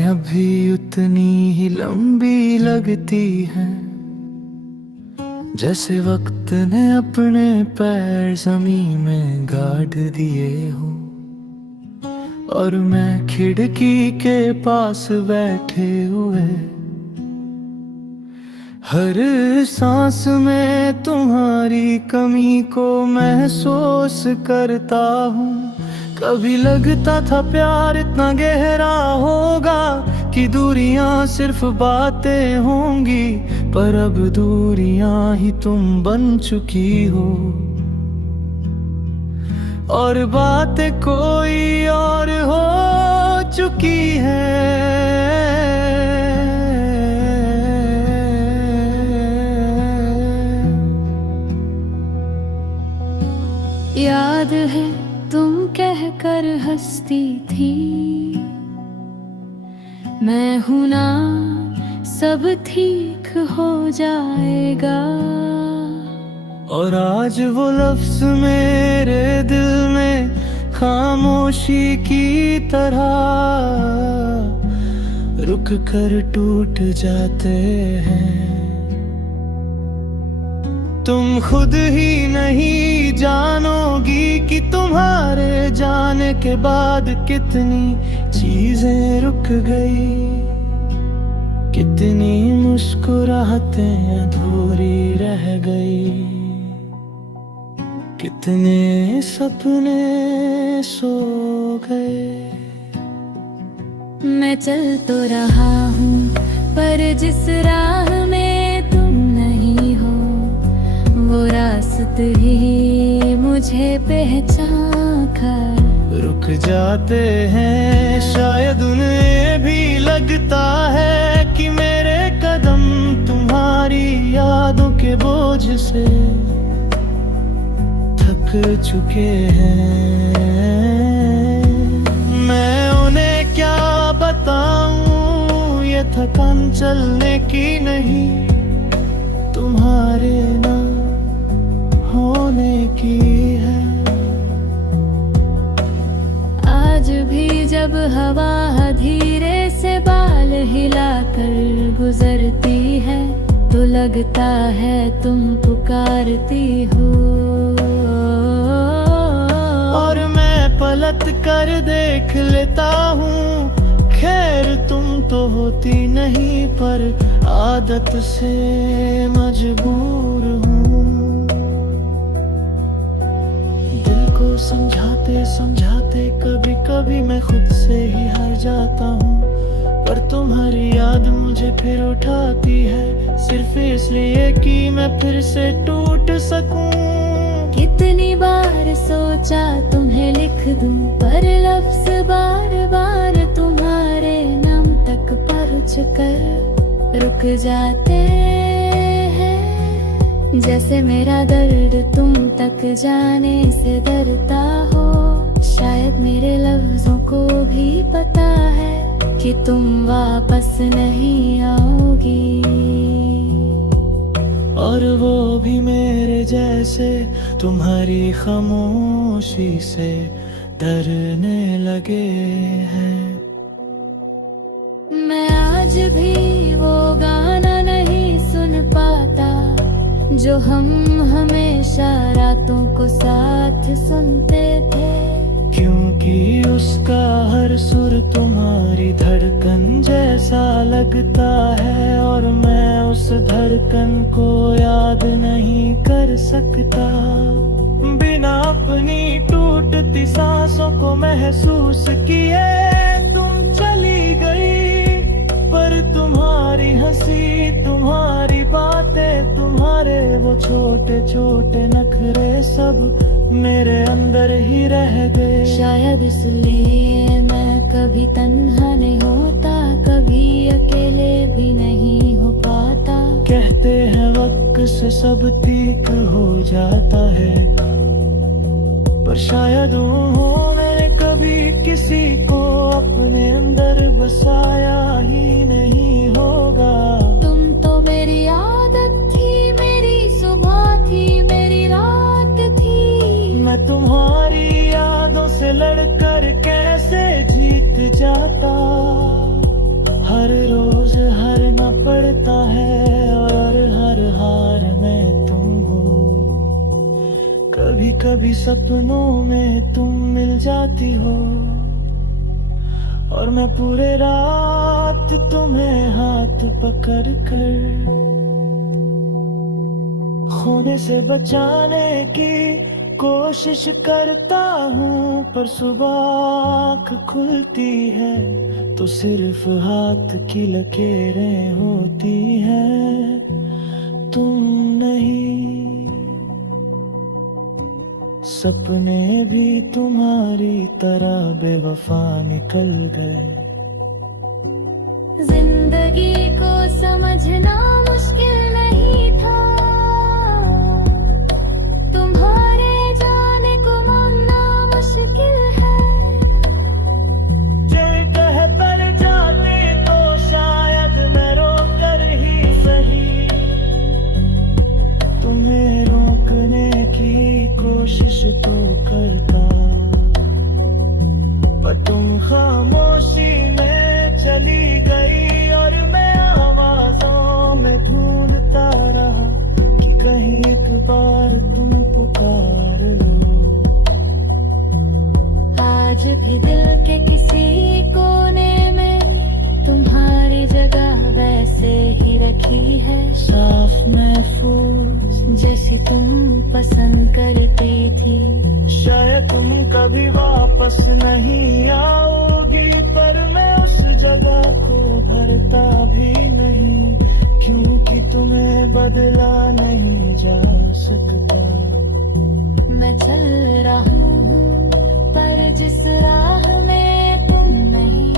अभी उतनी ही लंबी लगती हैं जैसे वक्त ने अपने पैर ज़मीन में गाड़ दिए हो। और मैं खिड़की के पास बैठे हुए हर सांस में तुम्हारी कमी को महसूस करता हूँ। कभी लगता था प्यार इतना गहरा होगा कि दूरियां सिर्फ बातें होंगी, पर अब दूरियां ही तुम बन चुकी हो और बातें कोई और हो चुकी है। याद है तुम कह कर हंसती थी, मैं हूं ना सब ठीक हो जाएगा। और आज वो लफ्ज मेरे दिल में खामोशी की तरह रुक कर टूट जाते हैं। तुम खुद ही नहीं जानोगी कि तुम्हारे जाने के बाद कितनी चीजें रुक गई, कितनी मुस्कुराहटें अधूरी रह गई, कितने सपने सो गए। मैं चल तो रहा हूँ पर जिस राह में तुम नहीं हो, वो रास्ते ही मुझे पहचान कर रुक जाते हैं। शायद उन्हें भी लगता है कि मेरे कदम तुम्हारी यादों के बोझ से थक चुके हैं। मैं उन्हें क्या बताऊं, ये थकान चलने की नहीं, तुम्हारे ना होने की है। आज भी जब हवा धीरे से बाल हिलाकर गुजरती है, तो लगता है तुम पुकारती हो। और मैं पलट कर देख लेता हूँ, खैर तुम तो होती नहीं, पर आदत से मजबूर हूँ। दिल को समझाते समझाते कभी कभी मैं खुद से ही हार जाता हूँ, पर तुम्हारी याद मुझे फिर उठाती है, सिर्फ इसलिए कि मैं फिर से टूट सकूं। कितनी बार सोचा तुम्हें लिख दूं, पर लफ्ज बार बार तुम्हारे नाम तक पहुंच कर रुक जाते हैं। जैसे मेरा दर्द तुम तक जाने से डरता हो, शायद मेरे लफ्जों को भी पता है कि तुम वापस नहीं आओगी। और वो भी मेरे जैसे तुम्हारी खामोशी से डरने लगे हैं। मैं आज भी वो गाना नहीं सुन पाता जो हम हमेशा रातों को साथ सुनते थे, क्योंकि उसका हर सुर तुम्हारी धड़कन जैसा लगता है, और मैं उस धड़कन को याद नहीं कर सकता। बिना अपनी टूटती सांसों को महसूस किए तुम चली गई, पर तुम्हारी हंसी, तुम्हारी बातें, तुम्हारे वो छोटे छोटे नखरे सब मेरे अंदर ही रह गए। शायद इसलिए मैं कभी तन्हा नहीं होता, कभी अकेले भी नहीं हो पाता। कहते हैं वक्त से सब ठीक हो जाता है, पर शायद उन्होंने कभी किसी को अपने अंदर बसाया ही नहीं होगा। तुम तो मेरी आदत थी, मेरी सुबह थी, मेरी रात थी। मैं तुम्हारी यादों से लड़कर कैसे जीत जाता। कभी सपनों में तुम मिल जाती हो और मैं पूरे रात तुम्हें हाथ पकड़ कर खोने से बचाने की कोशिश करता हूँ, पर सुबह आँख खुलती है तो सिर्फ हाथ की लकीरें होती हैं, तुम नहीं। सपने भी तुम्हारी तरह बेवफा निकल गए। जिंदगी को समझना मुश्किल नहीं था, तुम्हारे जाने को मानना मुश्किल है। दिल कह कर जाती तो शायद मैं रोकर ही सही तुम्हें रोकने की कोशिश तो करता, पर तुम खामोशी में चली गई और मैं आवाजों में ढूंढता रहा कि कहीं एक बार तुम पुकार लो। आज भी दिल के किसी कोने में तुम्हारी जगह वैसे ही रखी है, साफ महफूज जैसी तुम पसंद करती थी। शायद तुम कभी वापस नहीं आओगी, पर मैं उस जगह को भरता भी नहीं, क्योंकि तुम्हें बदला नहीं जा सकता। मैं चल रहा हूँ पर जिस राह में तुम नहीं,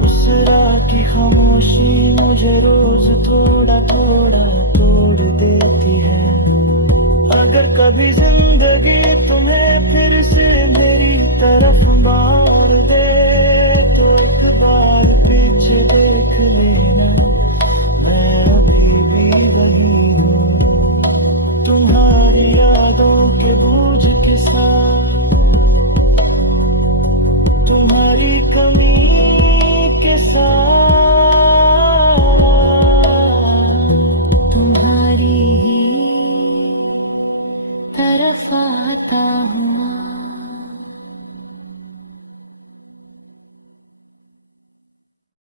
उस राह की खामोशी मुझे रोज थोड़ा थोड़ा तोड़ देती है। अगर कभी जिंदगी तुम्हें फिर से मेरी तरफ मोड़ दे